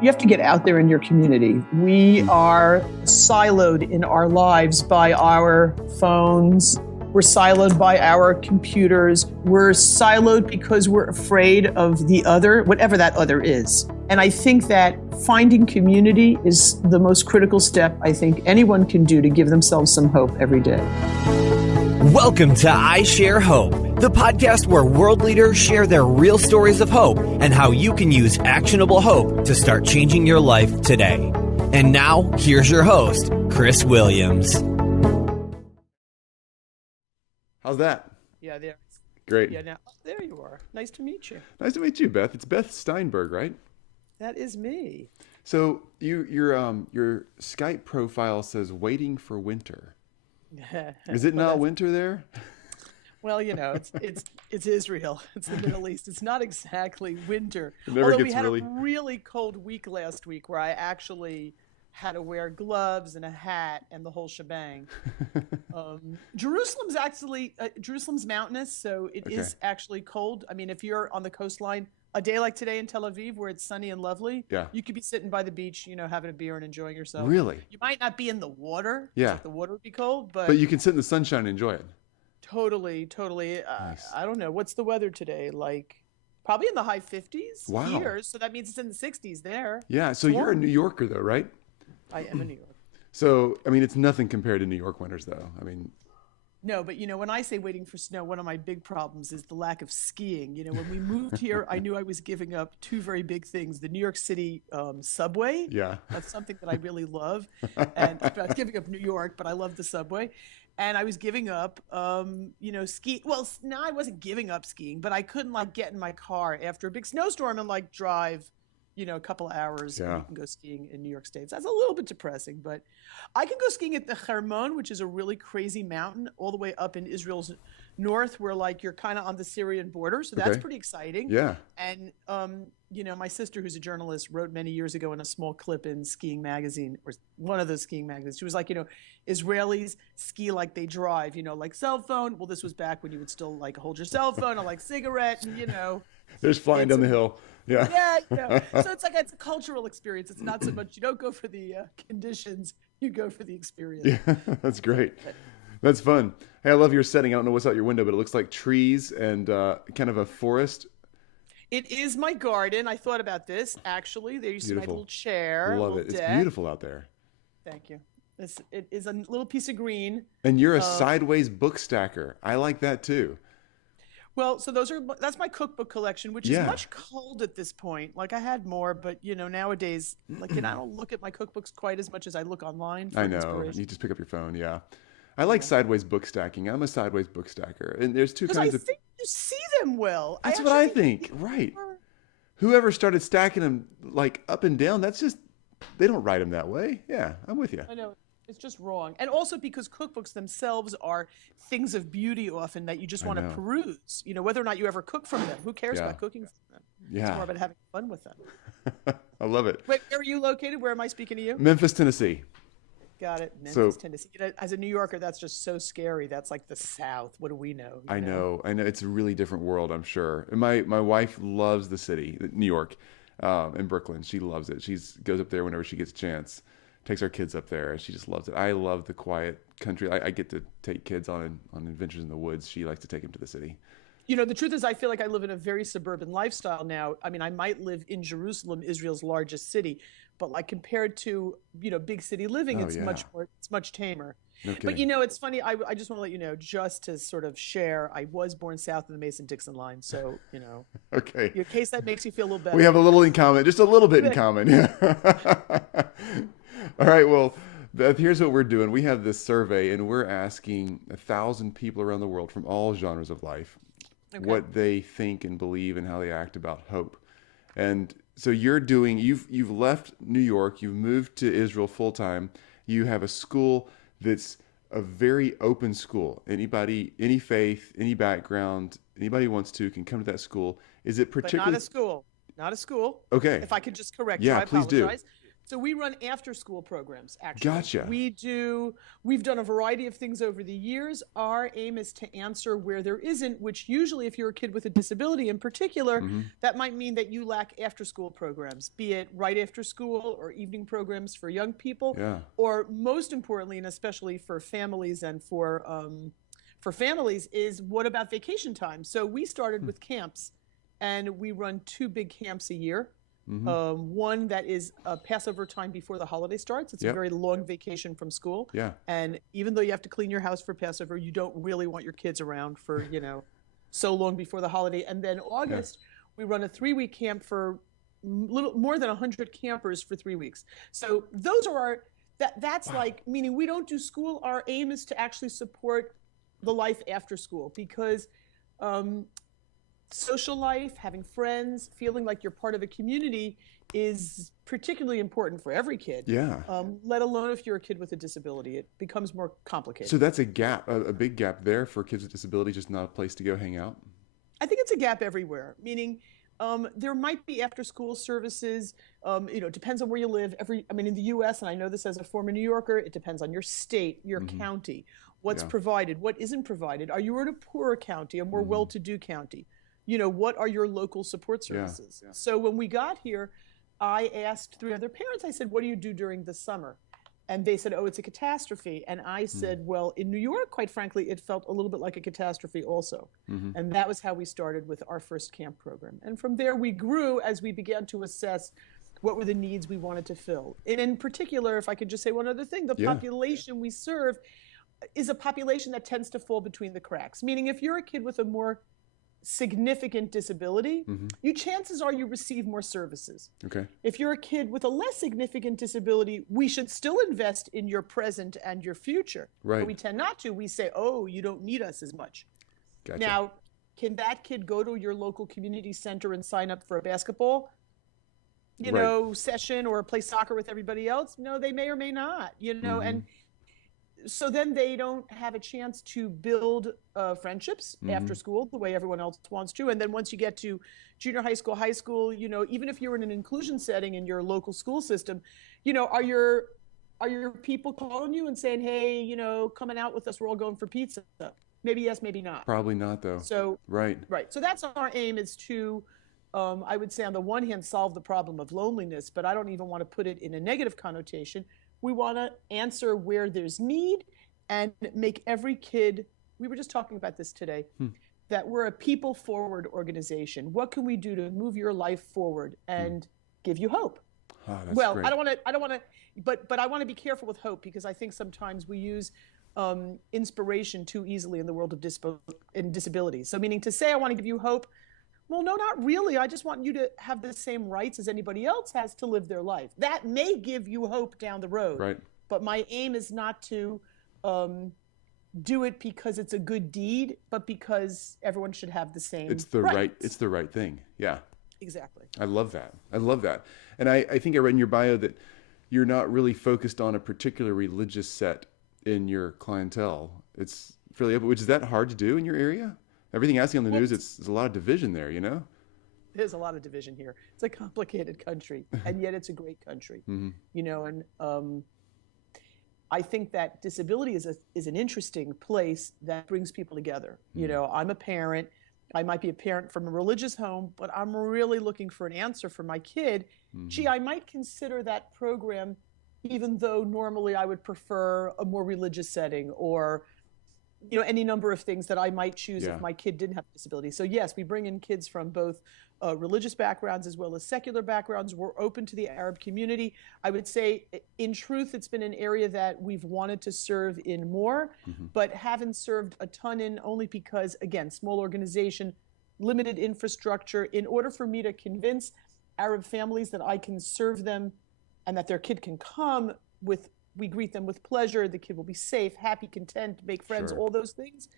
You have to get out there in your community. We are siloed in our lives by our phones. We're siloed by our computers. We're siloed because we're afraid of the other, whatever that other is. And I think that finding community is the most critical step I think anyone can do to give themselves some hope every day. Welcome to I Share Hope, the podcast where world leaders share their real stories of hope and how you can use actionable hope to start changing your life today. And now, here's your host, Chris Williams. How's that? Yeah, there. Great. Yeah, now there you are. Nice to meet you. Nice to meet you, Beth. It's Beth Steinberg, right? That is me. So your Skype profile says "waiting for winter." Is it not winter there? Well, you know, it's Israel. It's the Middle East. It's not exactly winter. It never Although gets we had really... a really cold week last week where I actually had to wear gloves and a hat and the whole shebang. Jerusalem's mountainous, so it is actually cold. I mean, if you're on the coastline, a day like today in Tel Aviv where it's sunny and lovely, you could be sitting by the beach, you know, having a beer and enjoying yourself. Really? You might not be in the water. Yeah. Like the water would be cold, but you can sit in the sunshine and enjoy it. Totally. Nice. I don't know. What's the weather today? Like probably in the high 50s here. So that means it's in the 60s there. Yeah. So you're a New Yorker though, right? I am a New Yorker. So, I mean, it's nothing compared to New York winters though. I mean, no, but you know, when I say waiting for snow, one of my big problems is the lack of skiing. You know, when we moved here, I knew I was giving up two very big things: the New York City subway. Yeah, that's something that I really love, and I was giving up New York, but I love the subway. And I was giving up, ski. Well, no, I wasn't giving up skiing, but I couldn't like get in my car after a big snowstorm and like drive, you know, a couple of hours and you can go skiing in New York State. So that's a little bit depressing, but I can go skiing at the Hermon, which is a really crazy mountain all the way up in Israel's north where like you're kind of on the Syrian border. So that's pretty exciting. Yeah. And, you know, my sister, who's a journalist, wrote many years ago in a small clip in Skiing Magazine, or one of those skiing magazines. She was like, you know, Israelis ski like they drive, you know, like cell phone. Well, this was back when you would still like hold your cell phone or like cigarette and, you know. There's flying down the hill. Yeah. Yeah. You know. So it's a cultural experience. It's not so much, you don't go for the conditions, you go for the experience. Yeah, that's great. That's fun. Hey, I love your setting. I don't know what's out your window, but it looks like trees and kind of a forest. It is my garden. I thought about this, actually. There used to be my little chair. Love it. It's beautiful out there. Thank you. It is a little piece of green. And you're a sideways book stacker. I like that too. Well, so that's my cookbook collection, which is much culled at this point. Like I had more, but you know, nowadays, like I don't look at my cookbooks quite as much as I look online for inspiration. You just pick up your phone. Yeah. I like sideways book stacking. I'm a sideways book stacker. And there's two kinds of... I think you see them well. That's what I think. Right. Whoever started stacking them like up and down, that's just... They don't write them that way. Yeah, I'm with you. I know. It's just wrong. And also because cookbooks themselves are things of beauty often that you just want to peruse. You know, whether or not you ever cook from them. Who cares about cooking from them? Yeah. It's more about having fun with them. I love it. Wait, where are you located? Where am I speaking to you? Memphis, Tennessee. Got it. Memphis, Tennessee. You know, as a New Yorker, that's just so scary. That's like the South. What do we know? I know. It's a really different world, I'm sure. And my wife loves the city, New York, and Brooklyn. She loves it. She goes up there whenever she gets a chance. Takes our kids up there. She just loves it. I love the quiet country. I get to take kids on adventures in the woods. She likes to take them to the city. You know, the truth is I feel like I live in a very suburban lifestyle now. I mean, I might live in Jerusalem, Israel's largest city, but like compared to, you know, big city living, it's much tamer. No kidding. But, you know, it's funny. I just want to let you know, just to sort of share, I was born south of the Mason-Dixon line. So, you know, in case that makes you feel a little better. We have a little in common, just a little bit in common. Yeah. All right. Well, Beth, here's what we're doing. We have this survey and we're asking 1,000 people around the world from all genres of life what they think and believe and how they act about hope. And so you've left New York, you've moved to Israel full time. You have a school that's a very open school. Anybody, any faith, any background, anybody who wants to can come to that school. Is it particularly... But not a school. Okay. Okay. If I could just correct you, I please do. So we run after school programs, actually. Gotcha. We've done a variety of things over the years. Our aim is to answer where there isn't, which usually if you're a kid with a disability in particular, that might mean that you lack after school programs, be it right after school or evening programs for young people, or most importantly, and especially for families and for families, is what about vacation time? So we started with camps, and we run 2 big camps a year. One that is Passover time before the holiday starts. It's a very long vacation from school. And even though you have to clean your house for Passover, you don't really want your kids around for, so long before the holiday. And then August, we run a 3-week camp for little more than 100 campers for 3 weeks. So those are that's like, meaning we don't do school. Our aim is to actually support the life after school, because social life, having friends, feeling like you're part of a community is particularly important for every kid. Let alone if you're a kid with a disability. It becomes more complicated. So that's a gap, a big gap there for kids with disability, just not a place to go hang out? I think it's a gap everywhere, meaning there might be after school services, depends on where you live. In the US, and I know this as a former New Yorker, it depends on your state, your county, what's provided, what isn't provided. Are you in a poorer county, a more well-to-do county? What are your local support services? So when we got here, I asked 3 other parents, I said, what do you do during the summer? And they said, oh, it's a catastrophe. And I said, well, in New York, quite frankly, it felt a little bit like a catastrophe also. And that was how we started with our first camp program. And from there, we grew as we began to assess what were the needs we wanted to fill. And in particular, if I could just say one other thing, the population we serve is a population that tends to fall between the cracks. Meaning if you're a kid with a more significant disability, chances are you receive more services. If you're a kid with a less significant disability, we should still invest in your present and your future. But we tend not to. We say, oh, you don't need us as much. Now, can that kid go to your local community center and sign up for a basketball session or play soccer with everybody else? No, they may or may not, and so then they don't have a chance to build friendships after school the way everyone else wants to. And then once you get to junior high school, even if you're in an inclusion setting in your local school system, are your people calling you and saying, hey, coming out with us, we're all going for pizza? Maybe yes, maybe not. Probably not, though. So right. So that's our aim, is to, I would say on the one hand, solve the problem of loneliness, but I don't even want to put it in a negative connotation. We want to answer where there's need and make every kid, we were just talking about this today, that we're a people-forward organization. What can we do to move your life forward and give you hope? Oh, that's well, great. I don't want to, but I want to be careful with hope, because I think sometimes we use inspiration too easily in the world of disability. So meaning to say I want to give you hope, well, no, not really. I just want you to have the same rights as anybody else has to live their life. That may give you hope down the road. Right. But my aim is not to do it because it's a good deed, but because everyone should have the same It's the rights. It's the right thing. Yeah. Exactly. I love that. And I think I read in your bio that you're not really focused on a particular religious set in your clientele. It's fairly open. Which, is that hard to do in your area? Everything I see on the news, there's a lot of division there, There's a lot of division here. It's a complicated country, and yet it's a great country. And I think that disability is an interesting place that brings people together. I'm a parent. I might be a parent from a religious home, but I'm really looking for an answer for my kid. Gee, I might consider that program, even though normally I would prefer a more religious setting, or any number of things that I might choose if my kid didn't have a disability. So yes, we bring in kids from both religious backgrounds as well as secular backgrounds. We're open to the Arab community. I would say, in truth, it's been an area that we've wanted to serve in more, but haven't served a ton in, only because, again, small organization, limited infrastructure. In order for me to convince Arab families that I can serve them and that their kid can come with, we greet them with pleasure, the kid will be safe, happy, content, make friends, all those things.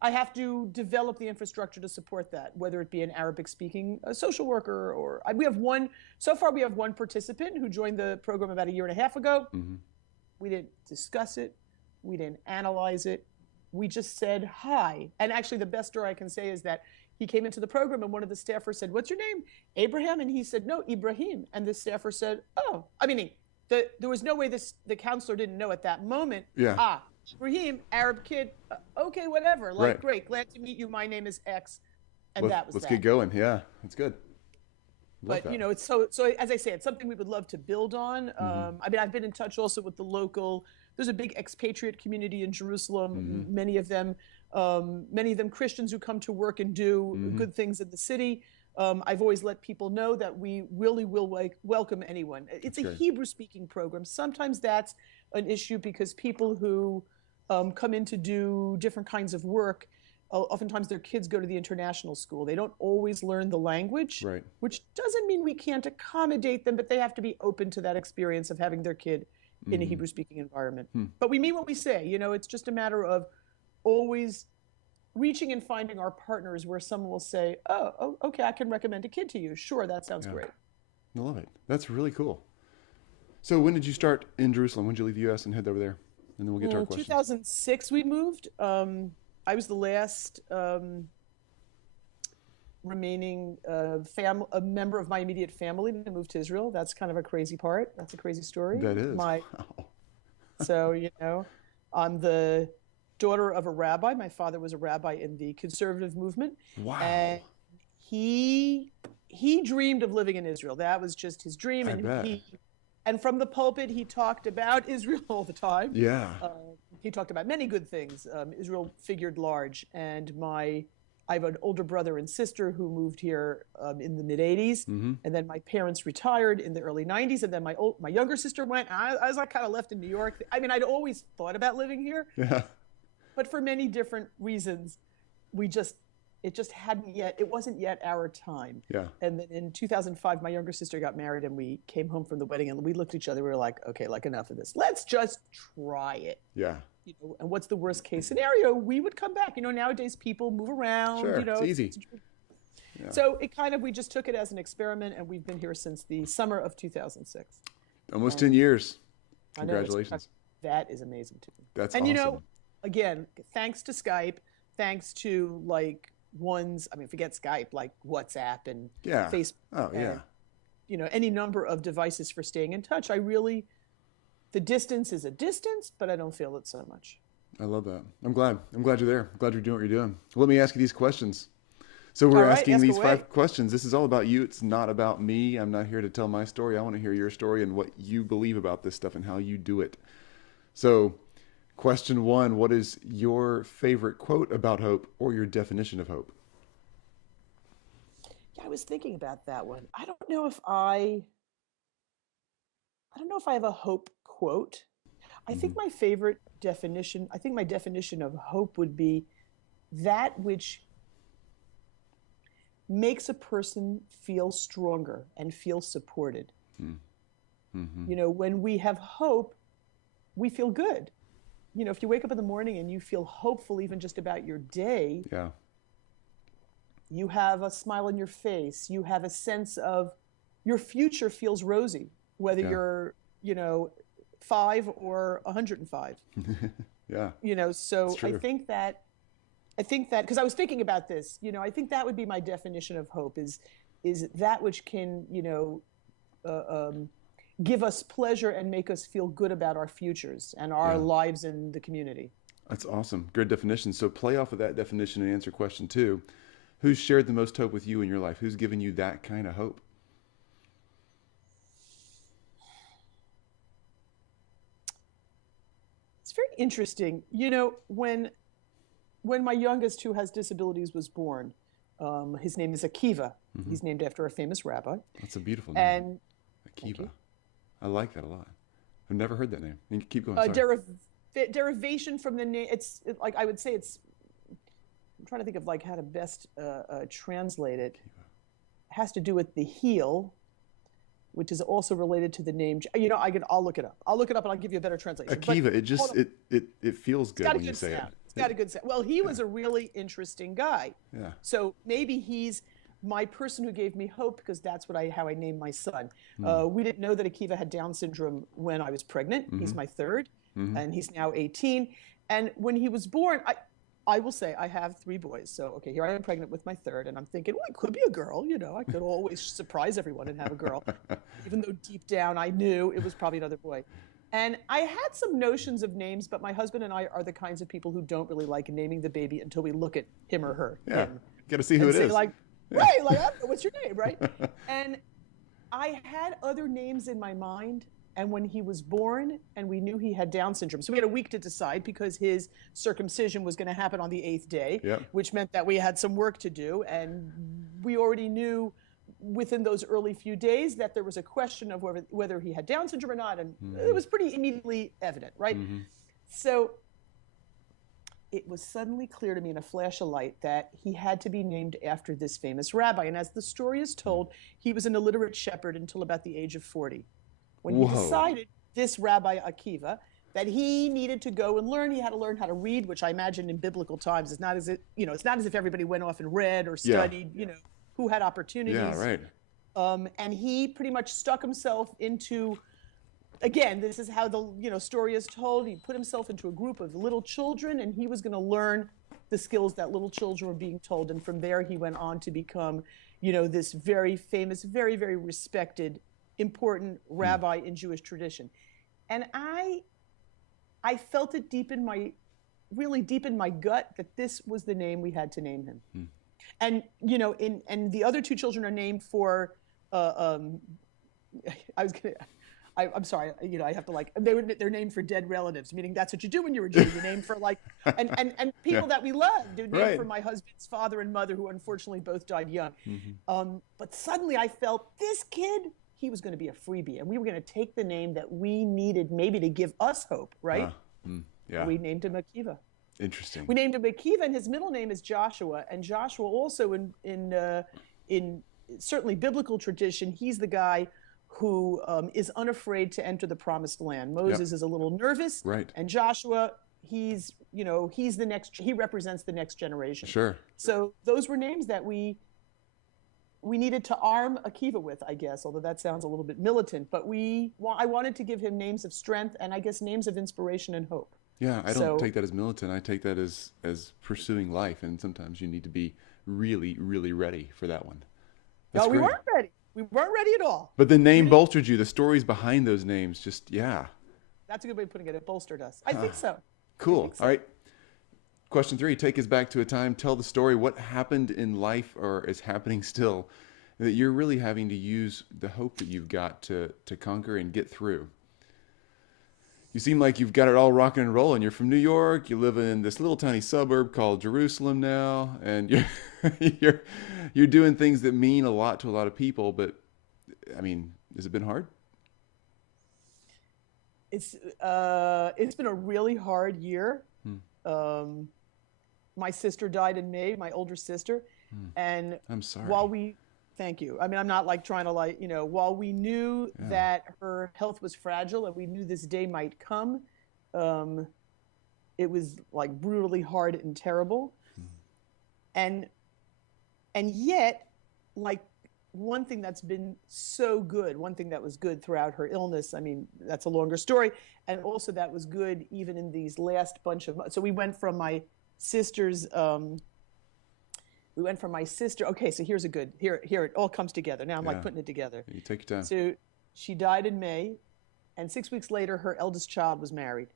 I have to develop the infrastructure to support that, whether it be an Arabic-speaking social worker, or so far we have one participant who joined the program about 1.5 years ago. We didn't discuss it. We didn't analyze it. We just said hi. And actually the best story I can say is that he came into the program and one of the staffers said, "What's your name?" "Abraham." And he said, "No, Ibrahim." And the staffer said, "Oh," I mean, there was no way the counselor didn't know at that moment. Yeah. Ibrahim, Arab kid. Okay, whatever. Like, Right. great. Glad to meet you. My name is X. And that was let's that. get going. Yeah, that's good. But that. it's so as I say, it's something we would love to build on. I mean, I've been in touch also with the local. There's a big expatriate community in Jerusalem. Many of them Christians who come to work and do good things in the city. I've always let people know that we really will welcome anyone. It's a Hebrew-speaking program. Sometimes that's an issue because people who come in to do different kinds of work, oftentimes their kids go to the international school. They don't always learn the language, Right. which doesn't mean we can't accommodate them, but they have to be open to that experience of having their kid in a Hebrew-speaking environment. But we mean what we say. It's just a matter of always reaching and finding our partners where someone will say, oh, okay, I can recommend a kid to you. Sure, that sounds great. I love it. That's really cool. So when did you start in Jerusalem? When did you leave the U.S. and head over there? And then we'll get to our questions. 2006 we moved. I was the last remaining a member of my immediate family to move to Israel. That's kind of a crazy part. That's a crazy story. That is. Wow. So, I'm the daughter of a rabbi. My father was a rabbi in the conservative movement. Wow. And he dreamed of living in Israel. That was just his dream. And from the pulpit, he talked about Israel all the time. Yeah. He talked about many good things. Israel figured large. And I have an older brother and sister who moved here in the mid-'80s. And then my parents retired in the early 90s. And then my younger sister went. I was like kind of left in New York. I mean, I'd always thought about living here. Yeah. But for many different reasons, it wasn't yet our time. Yeah. And then in 2005, my younger sister got married and we came home from the wedding and we looked at each other. We were like, okay, like enough of this. Let's just try it. Yeah. And what's the worst case scenario? We would come back. Nowadays people move around. Sure, it's easy. Yeah. So we just took it as an experiment and we've been here since the summer of 2006. Almost 10 years. I know, Congratulations. That is amazing to me. That's and awesome. Again, thanks to Skype, thanks to forget Skype, like WhatsApp and Facebook. Oh, yeah. And, any number of devices for staying in touch. The distance is a distance, but I don't feel it so much. I love that. I'm glad you're there. I'm glad you're doing what you're doing. Let me ask you these questions. So we're asking these 5 questions. This is all about you. It's not about me. I'm not here to tell my story. I want to hear your story and what you believe about this stuff and how you do it. So question 1, what is your favorite quote about hope or your definition of hope? Yeah, I was thinking about that one. I don't know if I have a hope quote. I think my definition of hope would be that which makes a person feel stronger and feel supported. When we have hope, we feel good. If you wake up in the morning and you feel hopeful even just about your day, you have a smile on your face. You have a sense of your future feels rosy, whether you're, 5 or 105. Yeah. So I think that because I was thinking about this, I think that would be my definition of hope is that which can, give us pleasure and make us feel good about our futures and our lives in the community. That's awesome. Good definition. So play off of that definition and answer question 2. Who's shared the most hope with you in your life? Who's given you that kind of hope? It's very interesting. When my youngest, who has disabilities, was born, his name is Akiva. He's named after a famous rabbi. That's a beautiful name. Akiva. I like that a lot. I've never heard that name. You can keep going. Derivation from the name. I would say it's. I'm trying to think of how to best translate it. It has to do with the heel, which is also related to the name. I'll look it up. I'll look it up and I'll give you a better translation. Akiva. It feels good when you say it. It's got a good sound. Well, he was a really interesting guy. Yeah. So maybe he's my person who gave me hope because that's how I named my son. We didn't know that Akiva had Down syndrome when I was pregnant. He's my third, and he's now 18. And when he was born, I will say I have 3 boys. So, okay, here I am pregnant with my third, and I'm thinking, well, it could be a girl. I could always surprise everyone and have a girl, even though deep down I knew it was probably another boy. And I had some notions of names, but my husband and I are the kinds of people who don't really like naming the baby until we look at him or her. Yeah, him, got to see who it say, is. like, right, like, I don't know, what's your name, right? And I had other names in my mind. And when he was born and we knew he had Down syndrome, so we had a week to decide because his circumcision was going to happen on the 8th day, which meant that we had some work to do. And we already knew within those early few days that there was a question of whether he had Down syndrome or not. And it was pretty immediately evident, right? So it was suddenly clear to me in a flash of light that he had to be named after this famous rabbi. And as the story is told, he was an illiterate shepherd until about the age of 40. When he decided, this Rabbi Akiva, that he needed to go and learn, he had to learn how to read, which I imagine in biblical times is not as if, it's not as if everybody went off and read or studied, who had opportunities. Yeah, right. And he pretty much stuck himself into, again, this is how the story is told. He put himself into a group of little children, and he was going to learn the skills that little children were being told. And from there, he went on to become, this very famous, very, very respected, important rabbi in Jewish tradition. And I felt it really deep in my gut that this was the name we had to name him. And, and the other 2 children are named for, I'm sorry, I have to they're named for dead relatives, meaning that's what you do when you're a Jew. You name for and people that we love. They're named for my husband's father and mother, who unfortunately both died young. But suddenly I felt this kid, he was going to be a freebie, and we were going to take the name that we needed maybe to give us hope, right? We named him Akiva. Interesting. We named him Akiva, and his middle name is Joshua. And Joshua also in certainly biblical tradition, he's the guy who is unafraid to enter the promised land. Moses is a little nervous, right? And Joshua, he's the next. He represents the next generation. Sure. So those were names that we needed to arm Akiva with, I guess, although that sounds a little bit militant. But I wanted to give him names of strength and I guess names of inspiration and hope. Yeah, I don't take that as militant. I take that as pursuing life. And sometimes you need to be really, really ready for that one. No, we weren't ready. We weren't ready at all. But the name bolstered you. The stories behind those names just, That's a good way of putting it. It bolstered us. I think so. Cool. All right. Question 3, take us back to a time, tell the story. What happened in life or is happening still that you're really having to use the hope that you've got to conquer and get through? You seem like you've got it all rocking and rolling. You're from New York. You live in this little tiny suburb called Jerusalem now, and you're doing things that mean a lot to a lot of people. But I mean, has it been hard? It's been a really hard year. My sister died in May, my older sister, and I'm sorry. Thank you. I mean, I'm not trying to while we knew that her health was fragile and we knew this day might come, it was brutally hard and terrible. And yet, one thing that's been so good, one thing that was good throughout her illness, I mean, that's a longer story, and also that was good even in these last bunch of months. So we went from my sister's, okay, so here it all comes together. Now I'm putting it together. You take your time. So she died in May, and 6 weeks later, her eldest child was married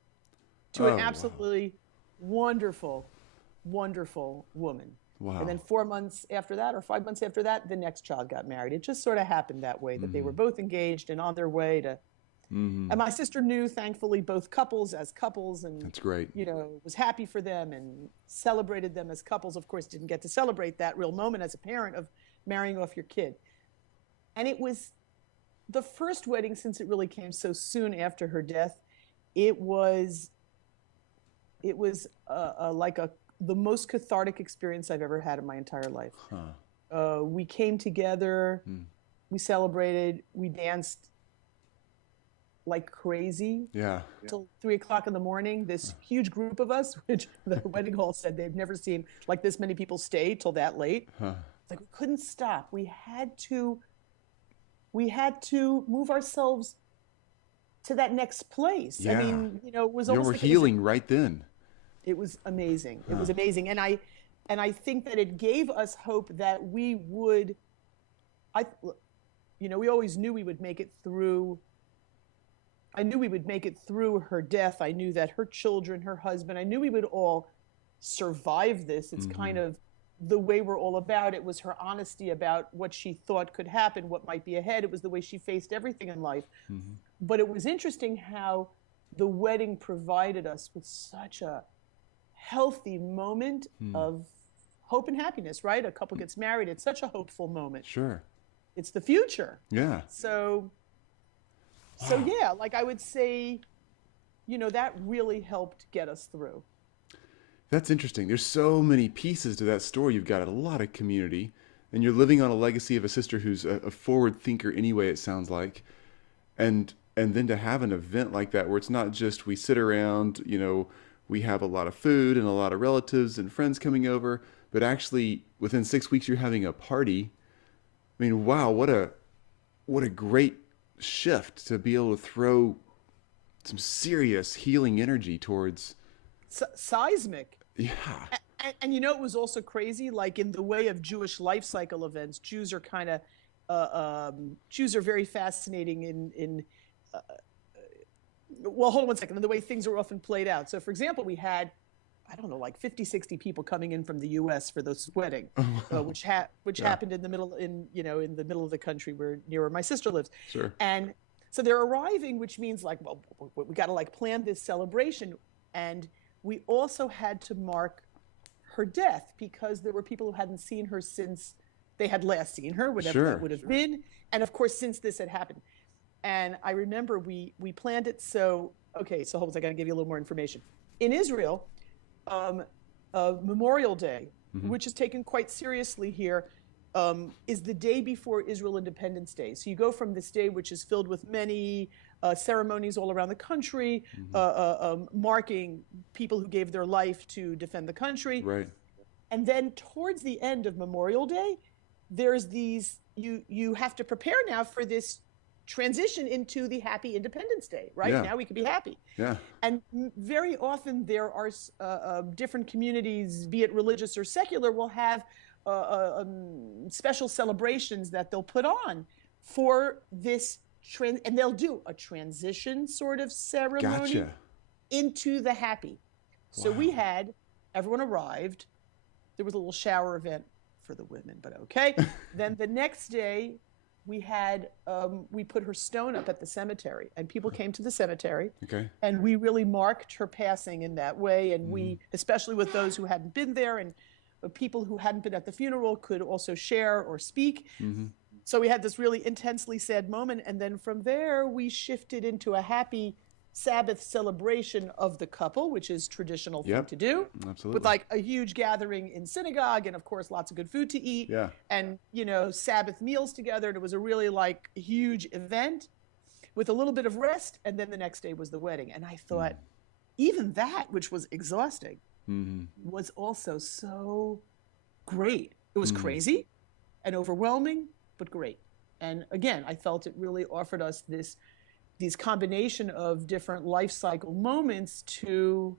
to an absolutely wonderful, wonderful woman. Wow. And then 4 months after that, or 5 months after that, the next child got married. It just sort of happened that way, that they were both engaged and on their way to. And my sister knew, thankfully, both couples as couples, and that's great. Was happy for them and celebrated them as couples. Of course, didn't get to celebrate that real moment as a parent of marrying off your kid. And it was the first wedding, since it really came so soon after her death. It was the most cathartic experience I've ever had in my entire life. We came together, we celebrated, we danced like crazy till 3 o'clock in the morning. This huge group of us, which the wedding hall said they've never seen this many people stay till that late. It's we couldn't stop. We had to move ourselves to that next place. I mean, it was almost you were healing right then. It was amazing. It was amazing. And I think that it gave us hope that we would, we always knew we would make it through. I knew we would make it through her death. I knew that her children, her husband, I knew we would all survive this. It's kind of the way we're all about. It was her honesty about what she thought could happen, what might be ahead. It was the way she faced everything in life. But it was interesting how the wedding provided us with such a healthy moment of hope and happiness, right? A couple gets married. It's such a hopeful moment. Sure. It's the future. Yeah. So yeah, like I would say, that really helped get us through. That's interesting. There's so many pieces to that story. You've got a lot of community, and you're living on a legacy of a sister who's a forward thinker anyway, it sounds like. And then to have an event like that where it's not just we sit around, we have a lot of food and a lot of relatives and friends coming over, but actually within 6 weeks you're having a party. I mean, wow, what a great shift to be able to throw some serious healing energy towards seismic. Yeah. And it was also crazy, like in the way of Jewish life cycle events, Jews are very fascinating in well, hold on one second, in the way things are often played out. So for example, we had, I don't know, like 50, 60 people coming in from the US for this wedding, which happened in the middle, in the middle of the country near where my sister lives. Sure. And so they're arriving, which means like, well, we got to like plan this celebration. And we also had to mark her death because there were people who hadn't seen her since they had last seen her, whatever that would have been. And of course, since this had happened. And I remember we planned it. So hold on a second, I gotta give you a little more information. In Israel, Memorial Day, which is taken quite seriously here, is the day before Israel Independence Day. So you go from this day, which is filled with many ceremonies all around the country, marking people who gave their life to defend the country. Right. And then towards the end of Memorial Day, there's these, you have to prepare now for this transition into the happy Independence Day, right? Yeah. Now we can be happy. Yeah. And very often there are different communities, be it religious or secular, will have special celebrations that they'll put on for this and they'll do a transition sort of ceremony into the happy. So we had, everyone arrived. There was a little shower event for the women, but okay. Then the next day we had, we put her stone up at the cemetery and people came to the cemetery. Okay. And we really marked her passing in that way. And we, especially with those who hadn't been there and people who hadn't been at the funeral could also share or speak. So we had this really intensely sad moment. And then from there, we shifted into a happy Sabbath celebration of the couple, which is traditional thing to do. Absolutely. With like a huge gathering in synagogue and of course, lots of good food to eat. Yeah. And, Sabbath meals together. And it was a really like huge event with a little bit of rest. And then the next day was the wedding. And I thought even that, which was exhausting, was also so great. It was crazy and overwhelming, but great. And again, I felt it really offered us these combination of different life cycle moments to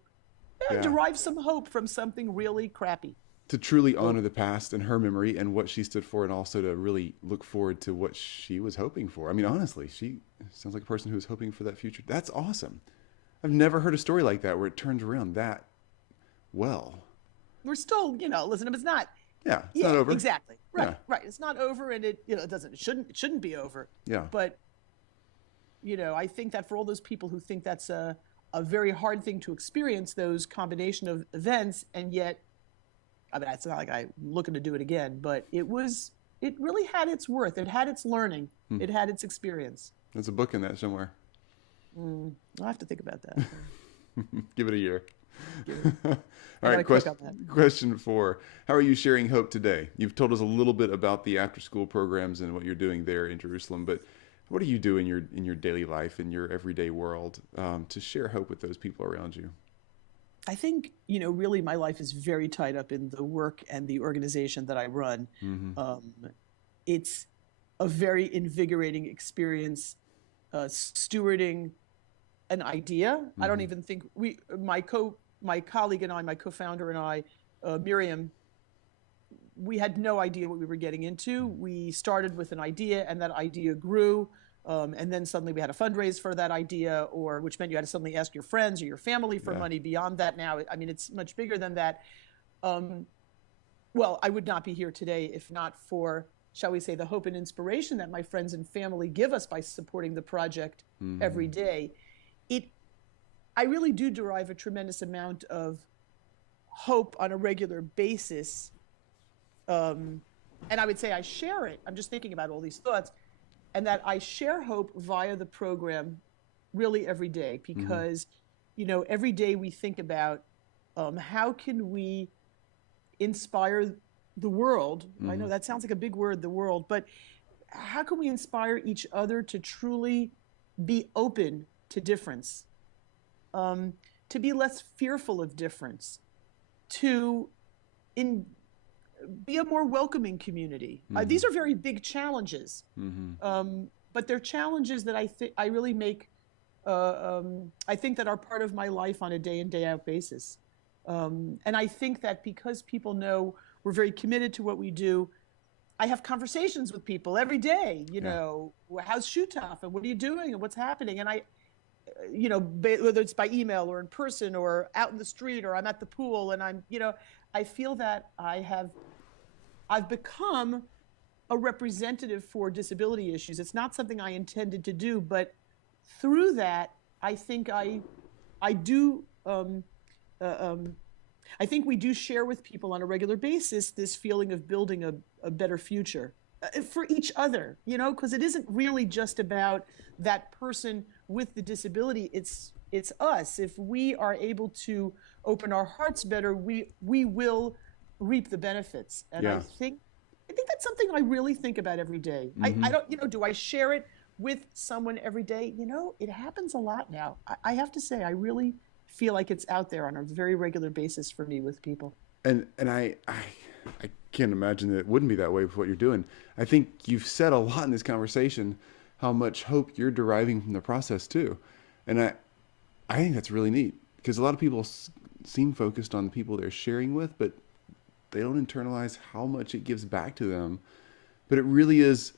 derive some hope from something really crappy. To truly honor the past and her memory and what she stood for, and also to really look forward to what she was hoping for. I mean, honestly, she sounds like a person who was hoping for that future. That's awesome. I've never heard a story like that where it turns around that well. We're still, listen, it's not. Yeah, it's not over. Exactly. Right, Yeah. right. It's not over, and it shouldn't be over. Yeah. But I think that for all those people who think that's a very hard thing to experience, those combination of events, and yet, I mean, it's not like I'm looking to do it again, but it really had its worth. It had its learning. It had its experience. There's a book in that somewhere. I'll have to think about that. Give it a year. All right, question 4. How are you sharing hope today? You've told us a little bit about the after-school programs and what you're doing there in Jerusalem, but what do you do in your daily life, in your everyday world, to share hope with those people around you? I think, really my life is very tied up in the work and the organization that I run. It's a very invigorating experience stewarding an idea. I don't even think my my colleague and I, my co-founder and I, Miriam, we had no idea what we were getting into. We started with an idea, and that idea grew. And then suddenly we had to fundraise for that idea, which meant you had to suddenly ask your friends or your family for money beyond that now. I mean, it's much bigger than that. Well, I would not be here today if not for, shall we say, the hope and inspiration that my friends and family give us by supporting the project every day. I really do derive a tremendous amount of hope on a regular basis. And I would say I share it. I'm just thinking about all these thoughts. And that I share hope via the program really every day because, every day we think about how can we inspire the world. I know that sounds like a big word, the world, but how can we inspire each other to truly be open to difference, to be less fearful of difference, to be a more welcoming community. These are very big challenges, but they're challenges that I really make. I think that are part of my life on a day in, day out basis. And I think that because people know we're very committed to what we do, I have conversations with people every day. How's Shutaf and what are you doing and what's happening? And whether it's by email or in person or out in the street or I'm at the pool, and I feel that I've become a representative for disability issues. It's not something I intended to do, but through that, I think I do. I think we do share with people on a regular basis this feeling of building a better future for each other. Because it isn't really just about that person with the disability. It's us. If we are able to open our hearts better, we will reap the benefits. And I think that's something I really think about every day. I don't, do I share it with someone every day? It happens a lot now. I have to say, I really feel like it's out there on a very regular basis for me with people. And I can't imagine that it wouldn't be that way with what you're doing. I think you've said a lot in this conversation, how much hope you're deriving from the process too. And I think that's really neat because a lot of people seem focused on the people they're sharing with, but they don't internalize how much it gives back to them. But it really is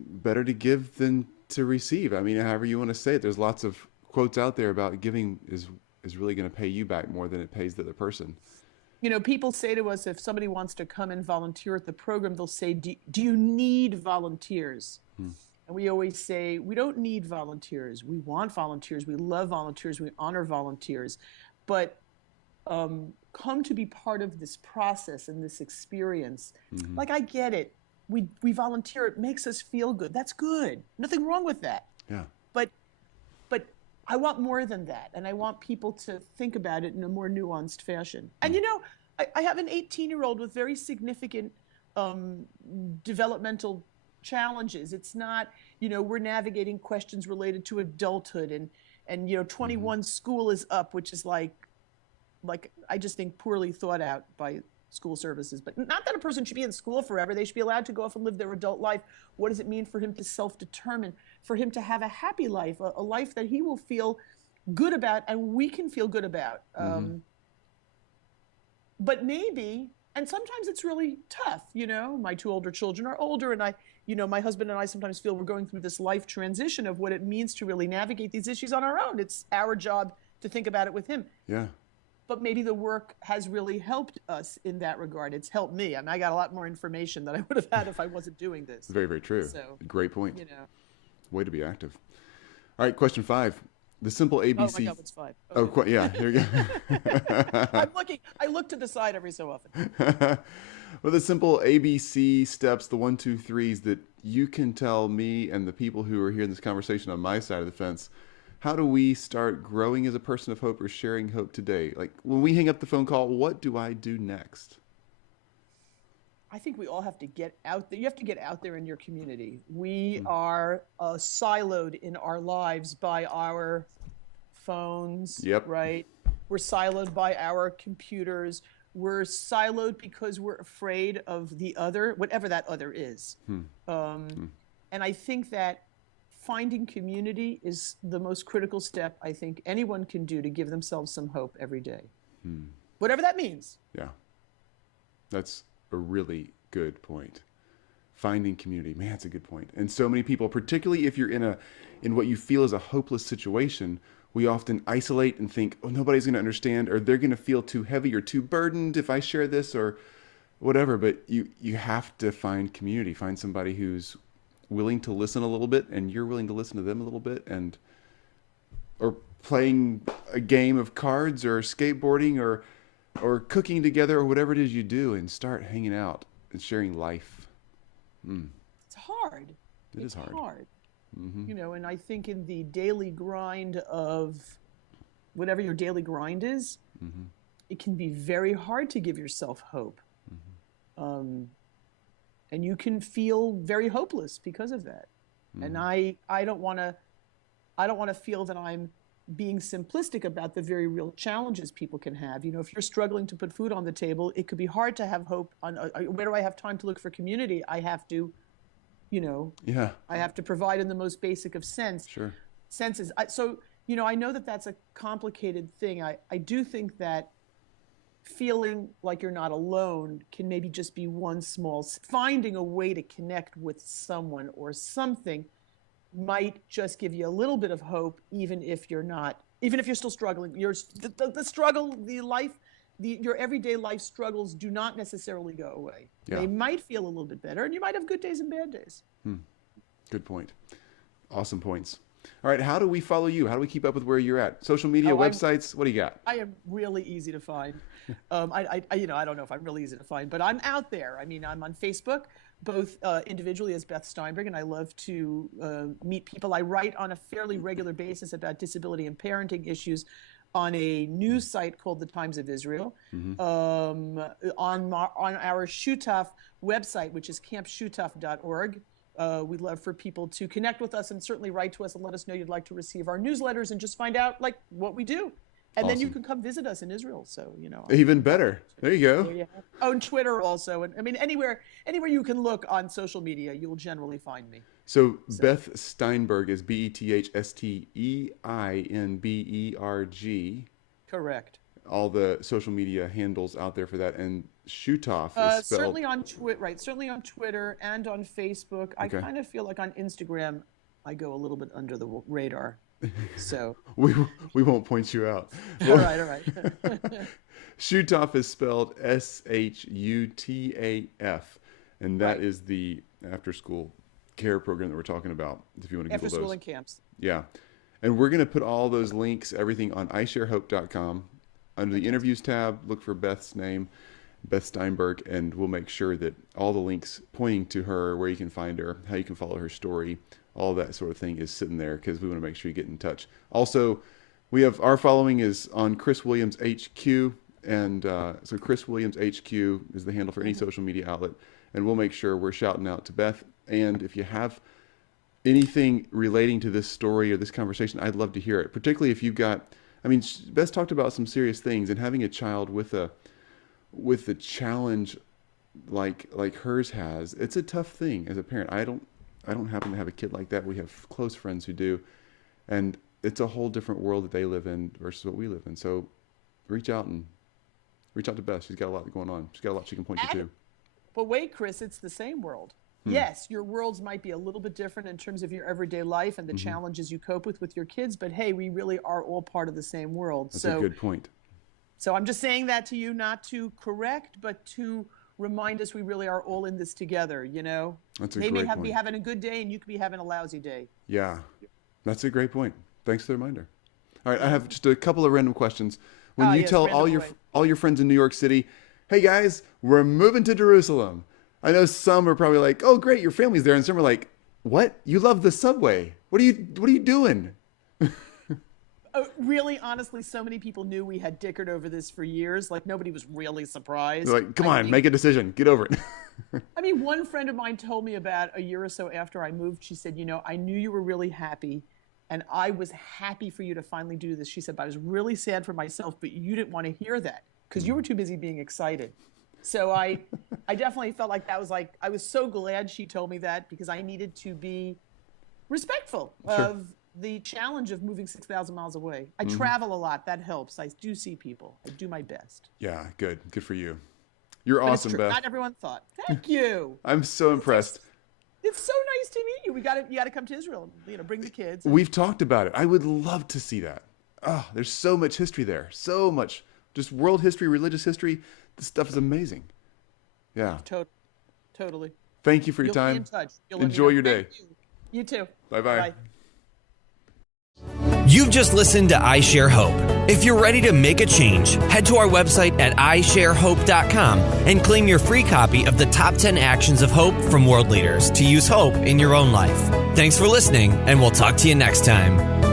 better to give than to receive. I mean, however you want to say it, there's lots of quotes out there about giving is really going to pay you back more than it pays the other person. People say to us, if somebody wants to come and volunteer at the program, they'll say, do you need volunteers? And we always say, we don't need volunteers. We want volunteers. We love volunteers. We honor volunteers. But come to be part of this process and this experience. Like, I get it. We volunteer. It makes us feel good. That's good. Nothing wrong with that. Yeah. But I want more than that. And I want people to think about it in a more nuanced fashion. And, I have an 18-year-old with very significant developmental challenges. It's not, we're navigating questions related to adulthood and 21 school is up, which is like I just think poorly thought out by school services. But not that a person should be in school forever. They should be allowed to go off and live their adult life. What does it mean for him to self-determine, for him to have a happy life, a life that he will feel good about and we can feel good about? But maybe, and sometimes it's really tough, my two older children are older and my husband and I sometimes feel we're going through this life transition of what it means to really navigate these issues on our own. It's our job to think about it with him. Yeah. But maybe the work has really helped us in that regard. It's helped me. I mean, I got a lot more information than I would have had if I wasn't doing this. Very, very true. So, great point. Way to be active. All right, question 5. The simple ABC. Oh my God, what's 5? Okay. Oh, yeah. Here we go. I'm looking. I look to the side every so often. Well, the simple ABC steps, the 1, 2, 3s that you can tell me and the people who are here in this conversation on my side of the fence. How do we start growing as a person of hope or sharing hope today? Like when we hang up the phone call, what do I do next? I think we all have to get out there. You have to get out there in your community. We are siloed in our lives by our phones, right? We're siloed by our computers. We're siloed because we're afraid of the other, whatever that other is. And I think that finding community is the most critical step I think anyone can do to give themselves some hope every day. Whatever that means. Yeah. That's a really good point. Finding community. Man, that's a good point. And so many people, particularly if you're in what you feel is a hopeless situation, we often isolate and think, oh, nobody's going to understand, or they're going to feel too heavy or too burdened if I share this or whatever. But you have to find community, find somebody who's willing to listen a little bit and you're willing to listen to them a little bit, or playing a game of cards or skateboarding or cooking together or whatever it is you do, and start hanging out and sharing life. It's hard. It's hard. You know, and I think in the daily grind of whatever your daily grind is, it can be very hard to give yourself hope. And you can feel very hopeless because of that. And I don't want to feel that I'm being simplistic about the very real challenges people can have. You know, if you're struggling to put food on the table, it could be hard to have hope on where do I have time to look for community? I have to, you know, I have to provide in the most basic of senses. So, you know, I know that that's a complicated thing. I do think that feeling like you're not alone can maybe just be one small, finding a way to connect with someone or something might just give you a little bit of hope, even if you're still struggling. The struggle, your everyday life struggles do not necessarily go away. They might feel a little bit better, and you might have good days and bad days. Good point. Awesome points. All right, how do we follow you? How do we keep up with where you're at? Social media, websites, what do you got? I am really easy to find. I don't know if I'm really easy to find, but I'm out there. I mean, I'm on Facebook, both individually as Beth Steinberg, and I love to meet people. I write on a fairly regular basis about disability and parenting issues on a news site called The Times of Israel, on our Shutaf website, which is campshutaf.org. We'd love for people to connect with us and certainly write to us and let us know you'd like to receive our newsletters and just find out like what we do. And then you can come visit us in Israel. So, you know. Even better. There you go. Yeah. Oh, and Twitter also. And I mean, anywhere you can look on social media, you will generally find me. So Beth Steinberg is BethSteinberg. Correct. All the social media handles out there for that. And Shutaf is spelled... Certainly on Twitter and on Facebook. I kind of feel like on Instagram, I go a little bit under the radar. So we won't point you out. All right. Shutaf is spelled Shutaf, and that is the after-school care program that we're talking about. If you want to Google those. After school and camps. Yeah, and we're going to put all those links, everything on iShareHope.com. Under the interviews tab, look for Beth's name, Beth Steinberg, and we'll make sure that all the links pointing to her, where you can find her, how you can follow her story, all that sort of thing is sitting there, because we want to make sure you get in touch. Also, we have our following is on Chris Williams HQ, and so Chris Williams HQ is the handle for any social media outlet, and we'll make sure we're shouting out to Beth. And if you have anything relating to this story or this conversation, I'd love to hear it, particularly if you've got, I mean, Beth talked about some serious things, and having a child with a challenge like hers has, it's a tough thing as a parent. I don't happen to have a kid like that. We have close friends who do, and it's a whole different world that they live in versus what we live in. So reach out to Beth. She's got a lot going on. She's got a lot she can point you to. But wait, Chris, it's the same world. Yes, your worlds might be a little bit different in terms of your everyday life and the challenges you cope with your kids, but hey, we really are all part of the same world. That's a good point. So I'm just saying that to you, not to correct, but to remind us we really are all in this together, you know? That's a great point. Be having a good day and you could be having a lousy day. Yeah, that's a great point. Thanks for the reminder. All right, I have just a couple of random questions. When you tell all your friends in New York City, hey guys, we're moving to Jerusalem. I know some are probably like, oh great, your family's there, and some are like, what? You love the subway? What are you doing? Really, honestly, so many people knew we had dickered over this for years. Like nobody was really surprised. They're like, come on, make a decision. Get over it. I mean, one friend of mine told me about a year or so after I moved, she said, you know, I knew you were really happy and I was happy for you to finally do this. She said, but I was really sad for myself, but you didn't want to hear that because you were too busy being excited. So I definitely felt like that was like, I was so glad she told me that because I needed to be respectful Sure. of the challenge of moving 6,000 miles away. I travel a lot. That helps. I do see people. I do my best. Yeah, good for you. You're But awesome, it's true. Beth. Not everyone thought. Thank you. I'm so impressed. It's so nice to meet you. You got to come to Israel. Bring the kids. We've talked about it. I would love to see that. Oh, there's so much history there. So much. Just world history, religious history. This stuff is amazing. Yeah. Totally. Thank you for your You'll time. Be in touch. You'll let me Enjoy know. your day. Thank you. You too. Bye-bye. Bye. You've just listened to iShare Hope. If you're ready to make a change, head to our website at iShareHope.com and claim your free copy of the Top 10 Actions of Hope from World Leaders to use hope in your own life. Thanks for listening, and we'll talk to you next time.